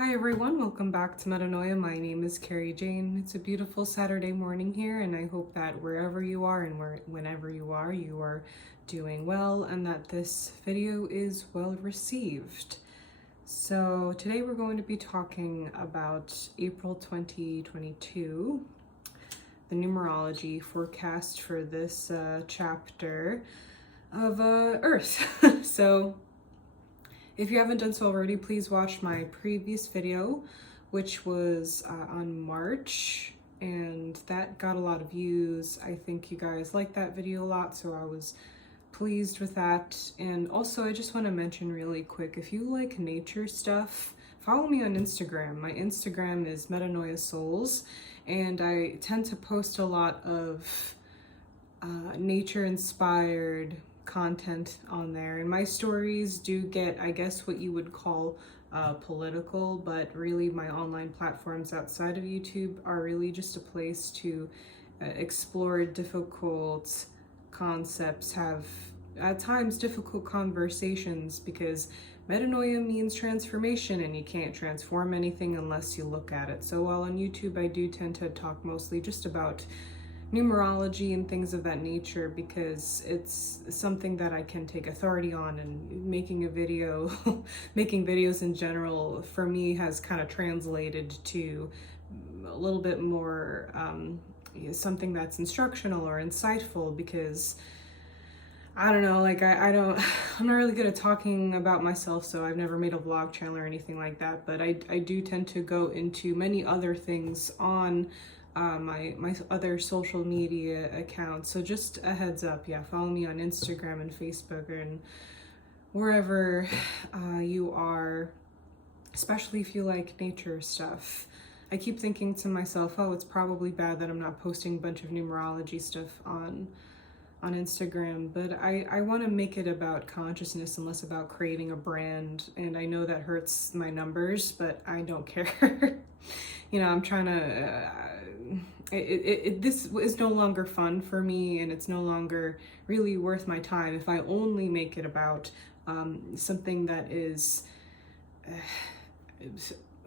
Hi everyone, welcome back to Metanoia. My name is Carrie Jane. It's a beautiful Saturday morning here, and I hope that wherever you are and whenever you are doing well and that this video is well received. So today we're going to be talking about April 2022, the numerology forecast for this chapter of Earth. So if you haven't done so already, please watch my previous video, which was on March, and that got a lot of views. I think you guys liked that video a lot, so I was pleased with that. And also, I just want to mention really quick, if you like nature stuff, follow me on Instagram. My Instagram is Metanoia Souls, and I tend to post a lot of nature-inspired content on there, and my stories do get, I guess, what you would call political, but really my online platforms outside of YouTube are really just a place to explore difficult concepts, have at times difficult conversations, because metanoia means transformation, and you can't transform anything unless you look at it. So while on YouTube I do tend to talk mostly just about numerology and things of that nature, because it's something that I can take authority on, and making a video making videos in general for me has kind of translated to a little bit more something that's instructional or insightful, because I don't know, like I'm not really good at talking about myself, so I've never made a vlog channel or anything like that, but I do tend to go into many other things on my other social media accounts. So just a heads up, yeah, follow me on Instagram and Facebook and wherever you are, especially if you like nature stuff. I keep thinking to myself, oh, it's probably bad that I'm not posting a bunch of numerology stuff on Instagram, but I want to make it about consciousness and less about creating a brand. And I know that hurts my numbers, but I don't care. You know, I'm trying to this is no longer fun for me, and it's no longer really worth my time if I only make it about something that is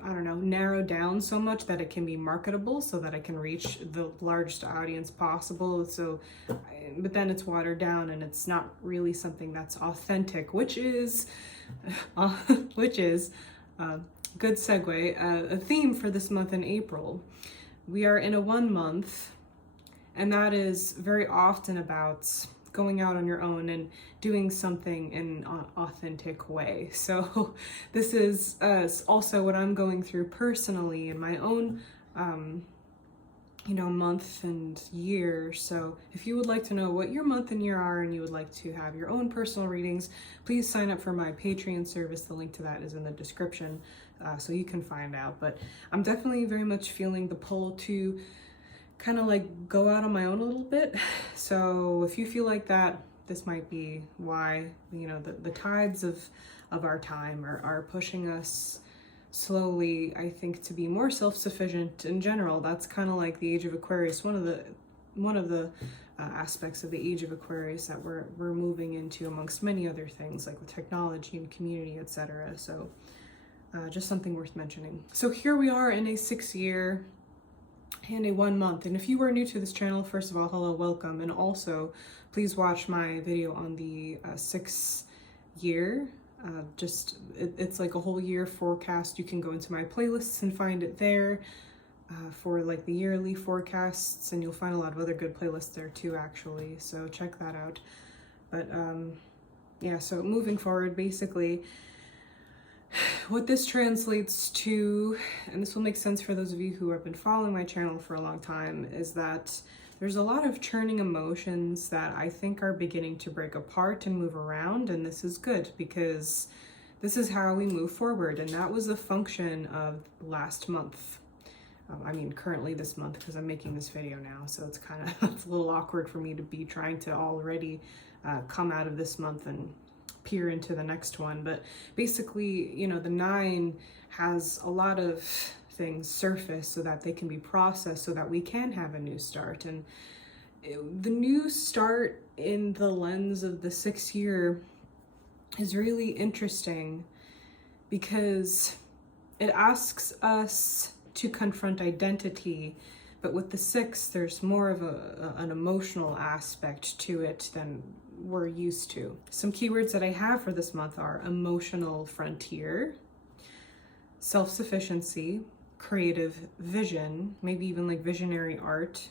I don't know, narrowed down so much that it can be marketable, so that I can reach the largest audience possible. So, but then it's watered down, and it's not really something that's authentic, which is good segue, a theme for this month in April. We are in a 1 month, and that is very often about going out on your own and doing something in an authentic way. So this is also what I'm going through personally in my own month and year. So if you would like to know what your month and year are, and you would like to have your own personal readings, please sign up for my Patreon service. The link to that is in the description, so you can find out. But I'm definitely very much feeling the pull to kind of like go out on my own a little bit. So if you feel like that, this might be why, you know, the tides of our time are pushing us slowly, I think, to be more self-sufficient in general. That's kind of like the age of Aquarius, one of the aspects of the age of Aquarius that we're moving into, amongst many other things, like with technology and community, etc. So just something worth mentioning. So here we are in a 6-year and a 1 month. And if you are new to this channel, first of all, hello, welcome. And also, please watch my video on the 6 year. It's like a whole year forecast. You can go into my playlists and find it there for like the yearly forecasts, and you'll find a lot of other good playlists there too, actually. So check that out. But yeah, so moving forward, basically, what this translates to, and this will make sense for those of you who have been following my channel for a long time, is that there's a lot of churning emotions that I think are beginning to break apart and move around, and this is good, because this is how we move forward, and that was the function of last month. I mean, currently this month, because I'm making this video now, so it's kind of it's a little awkward for me to be trying to already come out of this month and peer into the next one. But basically, you know, the 9 has a lot of things surface so that they can be processed, so that we can have a new start. And the new start in the lens of the 6 year is really interesting, because it asks us to confront identity, but with the 6, there's more of an emotional aspect to it than we're used to. Some keywords that I have for this month are emotional frontier, self-sufficiency, creative vision, maybe even like visionary art,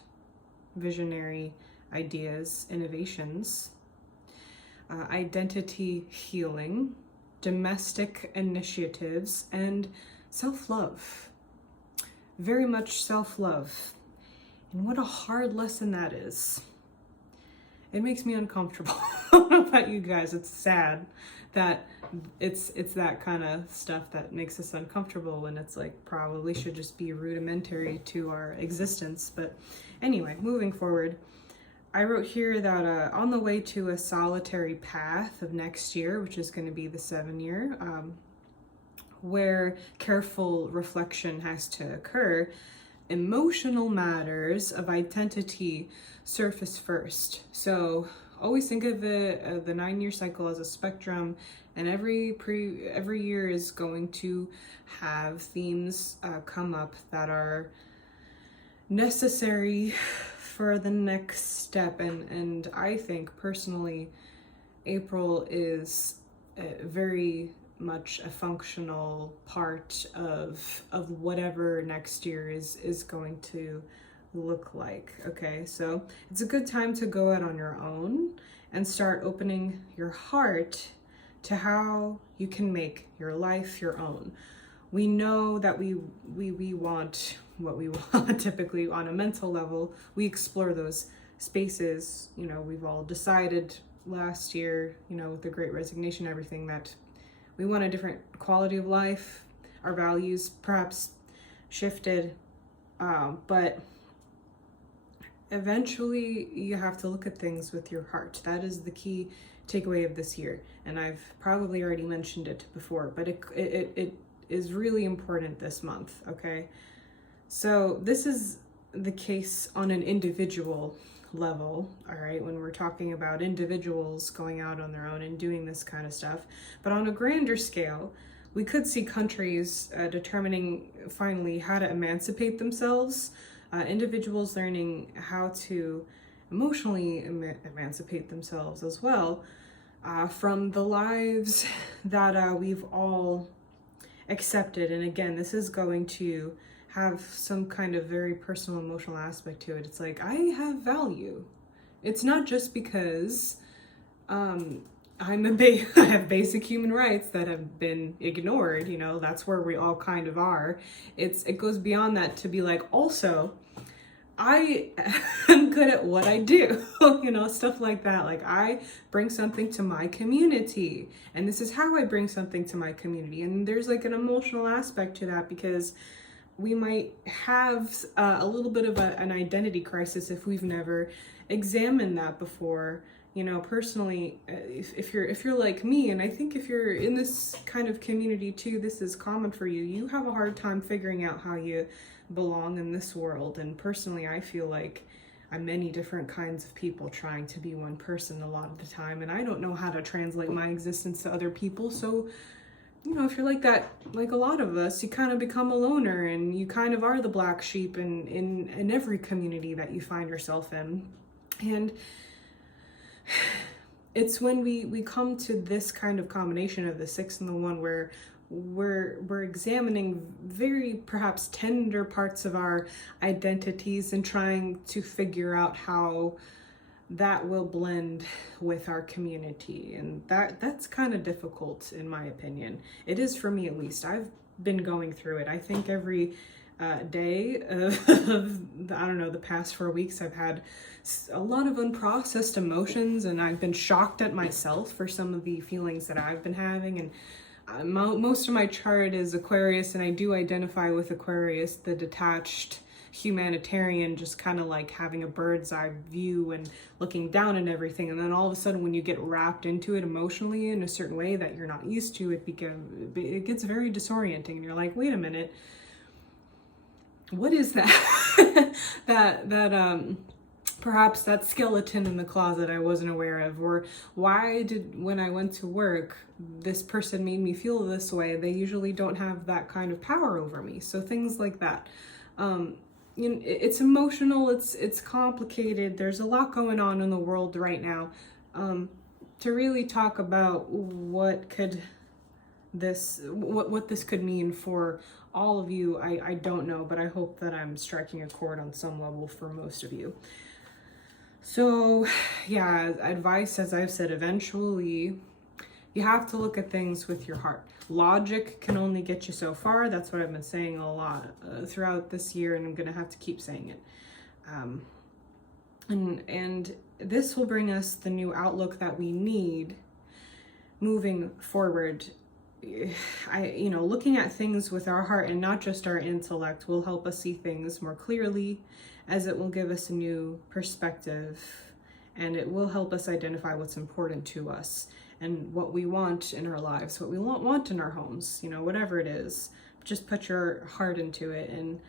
visionary ideas, innovations, identity healing, domestic initiatives, and self-love. Very much self-love. And what a hard lesson that is. It makes me uncomfortable. I don't know about you guys. It's sad that it's that kind of stuff that makes us uncomfortable, and it's like probably should just be rudimentary to our existence. But anyway, moving forward, I wrote here that on the way to a solitary path of next year, which is going to be the 7-year, where careful reflection has to occur, emotional matters of identity surface first. So always think of the 9-year cycle as a spectrum, and every year is going to have themes come up that are necessary for the next step. And I think personally, April is very much a functional part of whatever next year is going to look like. Okay, so it's a good time to go out on your own and start opening your heart to how you can make your life your own. We know that we want what we want. Typically on a mental level, we explore those spaces. You know, we've all decided last year, you know, with the Great Resignation, everything, that we want a different quality of life. Our values perhaps shifted, but eventually you have to look at things with your heart. That is the key takeaway of this year. And I've probably already mentioned it before, but it is really important this month, okay? So this is the case on an individual level, all right, when we're talking about individuals going out on their own and doing this kind of stuff. But on a grander scale, we could see countries determining finally how to emancipate themselves, individuals learning how to emotionally emancipate themselves as well, from the lives that we've all accepted. And again, this is going to have some kind of very personal emotional aspect to it. It's like, I have value. It's not just because I have basic human rights that have been ignored, you know, that's where we all kind of are. It goes beyond that to be like, also, I am good at what I do, you know, stuff like that. Like, I bring something to my community, and this is how I bring something to my community. And there's like an emotional aspect to that, because we might have a little bit of an identity crisis if we've never examined that before. You know, personally, if you're like me, and I think if you're in this kind of community too, this is common for you. You have a hard time figuring out how you belong in this world. And personally, I feel like I'm many different kinds of people trying to be one person a lot of the time, and I don't know how to translate my existence to other people. So, you know, if you're like that, like a lot of us, you kind of become a loner, and you kind of are the black sheep in every community that you find yourself in. And it's when we come to this kind of combination of the 6 and the 1 where we're examining very perhaps tender parts of our identities and trying to figure out how that will blend with our community. And that's kind of difficult, in my opinion. It is for me, at least. I've been going through it. I think every day of I don't know, the past 4 weeks, I've had a lot of unprocessed emotions, and I've been shocked at myself for some of the feelings that I've been having. And most of my chart is Aquarius, and I do identify with Aquarius, the detached humanitarian, just kind of like having a bird's eye view and looking down at everything. And then all of a sudden, when you get wrapped into it emotionally in a certain way that you're not used to, it gets very disorienting, and you're like, wait a minute, what is that? that perhaps that skeleton in the closet I wasn't aware of, or why did, when I went to work, this person made me feel this way. They usually don't have that kind of power over me. So things like that. It's emotional, it's complicated. There's a lot going on in the world right now. To really talk about what this could mean for all of you, I don't know, but I hope that I'm striking a chord on some level for most of you. So yeah, advice, as I've said, eventually you have to look at things with your heart. Logic can only get you so far. That's what I've been saying a lot throughout this year, and I'm gonna have to keep saying it. And this will bring us the new outlook that we need moving forward. Looking at things with our heart and not just our intellect will help us see things more clearly, as it will give us a new perspective, and it will help us identify what's important to us and what we want in our lives, what we want in our homes, whatever it is. Just put your heart into it. And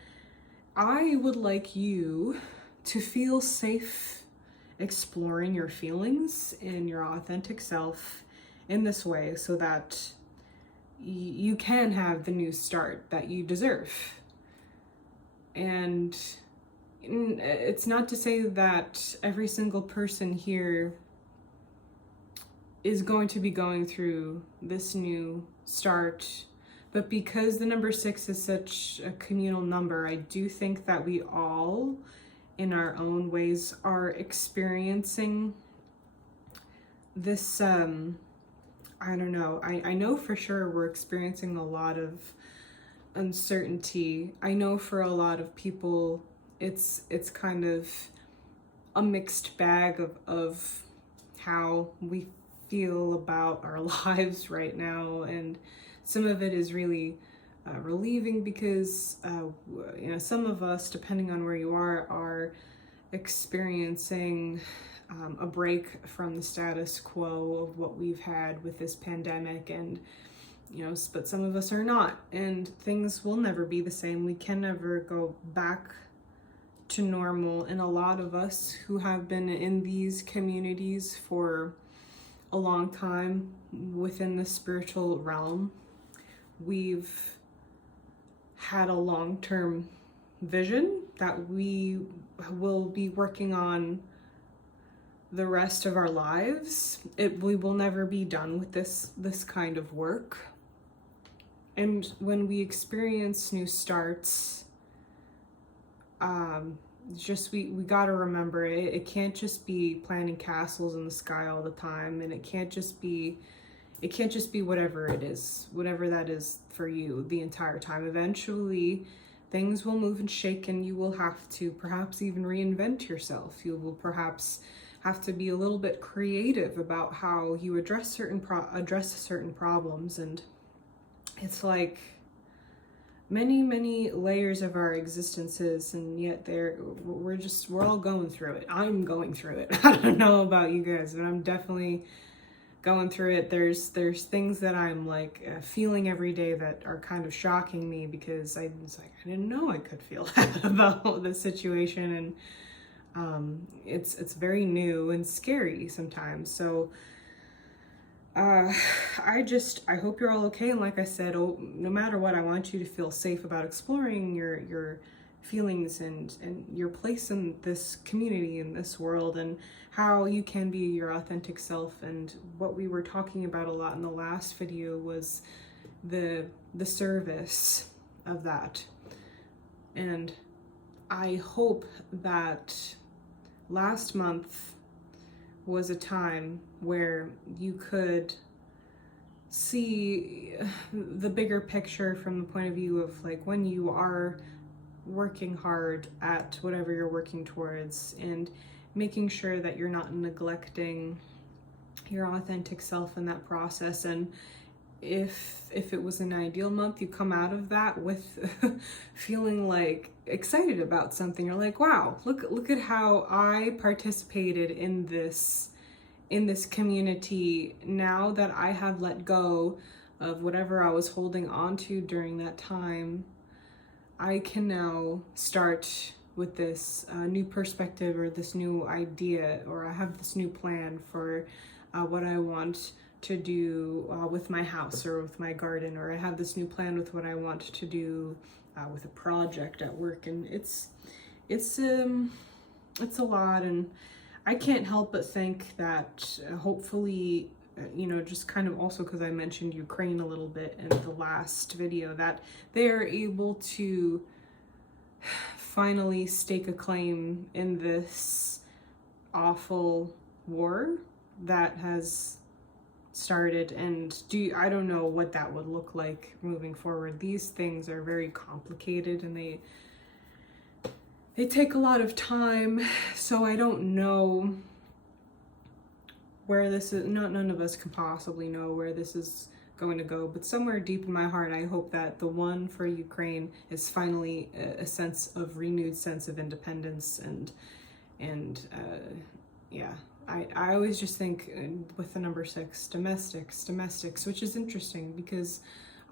I would like you to feel safe exploring your feelings and your authentic self in this way, so that you can have the new start that you deserve. And it's not to say that every single person here is going to be going through this new start, but because the number 6 is such a communal number, I do think that we all, in our own ways, are experiencing this, I don't know, I know for sure we're experiencing a lot of uncertainty. I know for a lot of people, it's kind of a mixed bag of how we feel about our lives right now, and some of it is really relieving because some of us, depending on where you are experiencing a break from the status quo of what we've had with this pandemic, and but some of us are not, and things will never be the same. We can never go back to normal, and a lot of us who have been in these communities for a long time within the spiritual realm, we've had a long-term vision that we will be working on the rest of our lives. We will never be done with this kind of work. And when we experience new starts, we got to remember it can't just be planting castles in the sky all the time, and it can't just be whatever it is, whatever that is for you the entire time. Eventually things will move and shake, and you will have to perhaps even reinvent yourself. You will perhaps have to be a little bit creative about how you address certain problems. And it's like many layers of our existences, and yet we're all going through it. I'm going through it. I don't know about you guys, but I'm definitely going through it. There's things that I'm feeling every day that are kind of shocking me, because I didn't know I could feel that about the situation, and it's very new and scary sometimes. So I hope you're all okay. And like I said, no matter what, I want you to feel safe about exploring your feelings and your place in this community, in this world, and how you can be your authentic self. And what we were talking about a lot in the last video was the service of that. And I hope that last month was a time where you could see the bigger picture from the point of view of when you are working hard at whatever you're working towards, and making sure that you're not neglecting your authentic self in that process. And if it was an ideal month, you come out of that with feeling excited about something. You're like, wow, look at how I participated in this community. Now that I have let go of whatever I was holding on to during that time, I can now start with this new perspective or this new idea, or I have this new plan for what I want to do with my house or with my garden, or I have this new plan with what I want to do with a project at work, and it's a lot, and I can't help but think that hopefully, you know, just kind of also because I mentioned Ukraine a little bit in the last video, that they are able to finally stake a claim in this awful war that has started. And I don't know what that would look like moving forward. These things are very complicated, and they take a lot of time, so I don't know where this is. None of us can possibly know where this is going to go, but somewhere deep in my heart, I hope that the one for Ukraine is finally a renewed sense of independence, and yeah. I always just think with the number 6, domestics, which is interesting because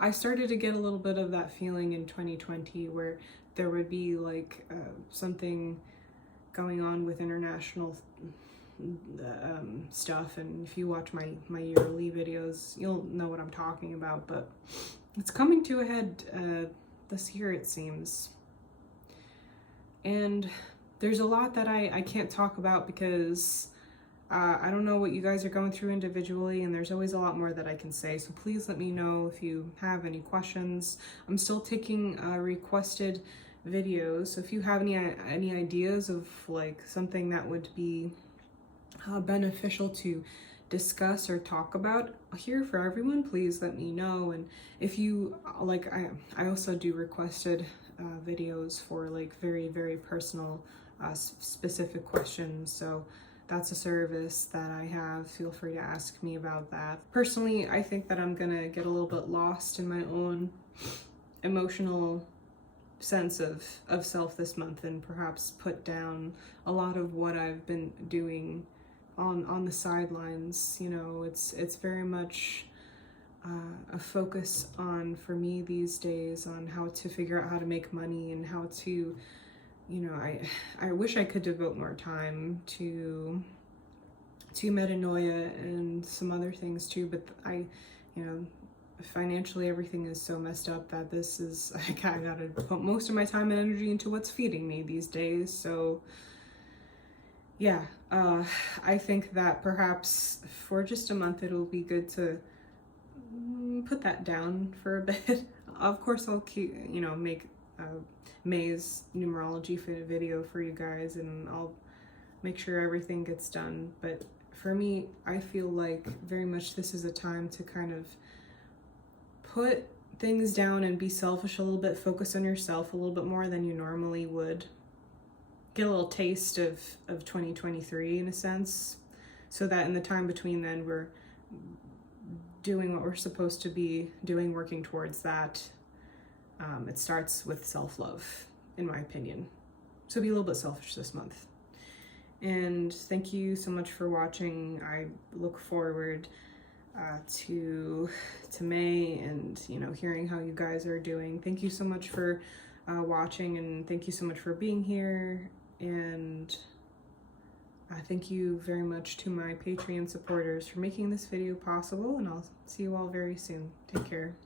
I started to get a little bit of that feeling in 2020 where there would be like something going on with international stuff, and if you watch my yearly videos, you'll know what I'm talking about, but it's coming to a head this year, it seems. And there's a lot that I can't talk about because I don't know what you guys are going through individually, and there's always a lot more that I can say, so please let me know if you have any questions. I'm still taking requested videos, so if you have any ideas of like something that would be beneficial to discuss or talk about here for everyone, please let me know. And if you like, I also do requested videos for like very, very personal specific questions, so that's a service that I have. Feel free to ask me about that. Personally, I think that I'm gonna get a little bit lost in my own emotional sense of self this month, and perhaps put down a lot of what I've been doing on the sidelines. You know, it's very much a focus on, for me these days, on how to figure out how to make money and how to, you know, I wish I could devote more time to Metanoia and some other things too, but you know, financially everything is so messed up that this is, I gotta put most of my time and energy into what's feeding me these days. So yeah, I think that perhaps for just a month it'll be good to put that down for a bit. Of course I'll keep, you know, make May's numerology video for you guys, and I'll make sure everything gets done. But for me, I feel like very much this is a time to kind of put things down and be selfish a little bit, focus on yourself a little bit more than you normally would. Get a little taste of 2023 in a sense, so that in the time between then we're doing what we're supposed to be doing, working towards that. It starts with self-love, in my opinion. So be a little bit selfish this month. And thank you so much for watching. I look forward to May, and you know, hearing how you guys are doing. Thank you so much for watching, and thank you so much for being here. And thank you very much to my Patreon supporters for making this video possible, and I'll see you all very soon. Take care.